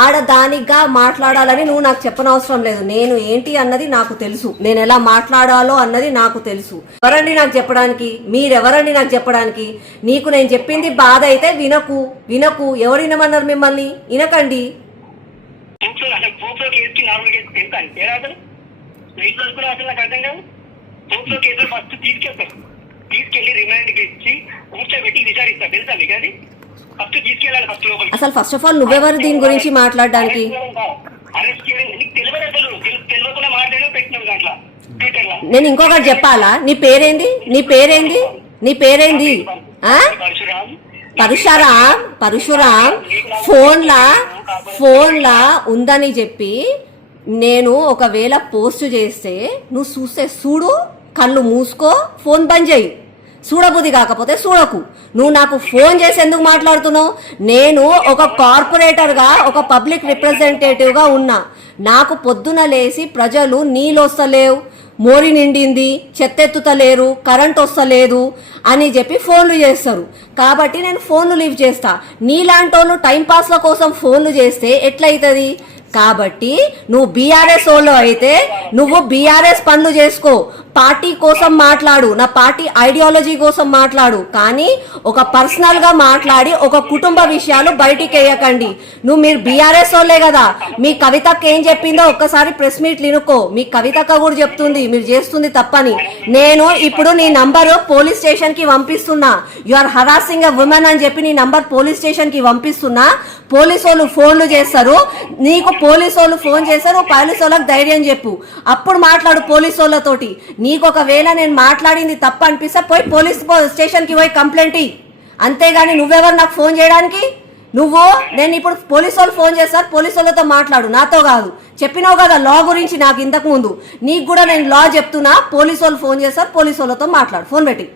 ఆడదానిగా మాట్లాడాలని నువ్వు నాకు చెప్పనవసరం లేదు. నేను ఏంటి అన్నది నాకు తెలుసు, నేను ఎలా మాట్లాడాలో అన్నది నాకు తెలుసు. ఎవరండి నాకు చెప్పడానికి? మీరెవరండి నాకు చెప్పడానికి? నీకు నేను చెప్పింది బాధ అయితే వినకు వినకు. ఎవరు వినమన్నారు మిమ్మల్ని? వినకండి. తీసుకెళ్లి రిమాండ్ ఇచ్చి కూర్చోబెట్టి విచారిస్తారు తెలుసా మీకు? అది ఫస్ట్ తీసుకెళ్ళాలి. ఫస్ట్ లోపలికి. అసలు ఫస్ట్ ఆఫ్ ఆల్ నువ్వెవరు దీని గురించి మాట్లాడడానికి? అరెస్ట్ చేయడం నీకు తెలియదు, అసలు తెలియకుండా మాట్లాడడం పెట్టినాం దాంట్లో. నేను ఇంకొకటి చెప్పాలా? నీ పేరేంది? నీ పేరేంది? నీ పేరేంది? పరశురాం ఫోన్లా ఉందని చెప్పి నేను ఒకవేళ పోస్ట్ చేస్తే నువ్వు చూస్తే చూడు, కళ్ళు మూసుకో, ఫోన్ బంద్ చేయి. చూడబుద్ధి కాకపోతే చూడకు. నువ్వు నాకు ఫోన్ చేసి ఎందుకు మాట్లాడుతున్నావు? నేను ఒక కార్పొరేటర్గా, ఒక పబ్లిక్ రిప్రజెంటేటివ్గా ఉన్నా. నాకు పొద్దున లేసి ప్రజలు నీళ్ళు వస్తలేవు, మోరి నిండింది, చెత్తెత్తుతలేరు, కరెంట్ వస్తలేదు అని చెప్పి ఫోన్లు చేస్తారు. కాబట్టి నేను ఫోన్లు లీవ్ చేస్తా. నీలాంటి వాళ్ళు టైంపాస్ల కోసం ఫోన్లు చేస్తే ఎట్లయితుంది? కాబట్టి నువ్వు బీఆర్ఎస్ వాళ్ళు అయితే నువ్వు బీఆర్ఎస్ పనులు చేసుకో, పార్టీ కోసం మాట్లాడు, నా పార్టీ ఐడియాలజీ కోసం మాట్లాడు. కానీ ఒక పర్సనల్ గా మాట్లాడి ఒక కుటుంబ విషయాలు బయటికి వేయకండి. మీరు బీఆర్ఎస్ వాళ్ళే కదా. మీ కవితక్క ఏం చెప్పిందో ఒక్కసారి ప్రెస్ మీట్ వినుకో. మీ కవితక్క కూడా చెప్తుంది మీరు చేస్తుంది తప్పని. నేను ఇప్పుడు నీ నంబరు పోలీస్ స్టేషన్ కి పంపిస్తున్నా. You are harassing a woman అని చెప్పి నీ నంబర్ పోలీస్ స్టేషన్ కి పంపిస్తున్నా. పోలీసు వాళ్ళు ఫోన్లు చేస్తారు, నీకు పోలీసు వాళ్ళు ఫోన్ చేస్తారు. పోలీసు వాళ్ళకి ధైర్యం చెప్పు, అప్పుడు మాట్లాడు పోలీసు వాళ్ళతోటి. నీకు ఒకవేళ నేను మాట్లాడింది తప్పు అనిపిస్తే పోయి పోలీస్ స్టేషన్ కి పోయి కంప్లైంట్ ఇయ్యి. అంతేగాని నువ్వెవరు నాకు ఫోన్ చేయడానికి? నేను ఇప్పుడు పోలీసు వాళ్ళు ఫోన్ చేస్తారు, పోలీసు వాళ్ళతో మాట్లాడు, నాతో కాదు. చెప్పినావు కదా లా గురించి నాకు ఇంతకు ముందు. నీకు కూడా నేను లా చెప్తున్నా. పోలీసు వాళ్ళు ఫోన్ చేస్తారు, పోలీసు వాళ్ళతో మాట్లాడు. ఫోన్ పెట్టి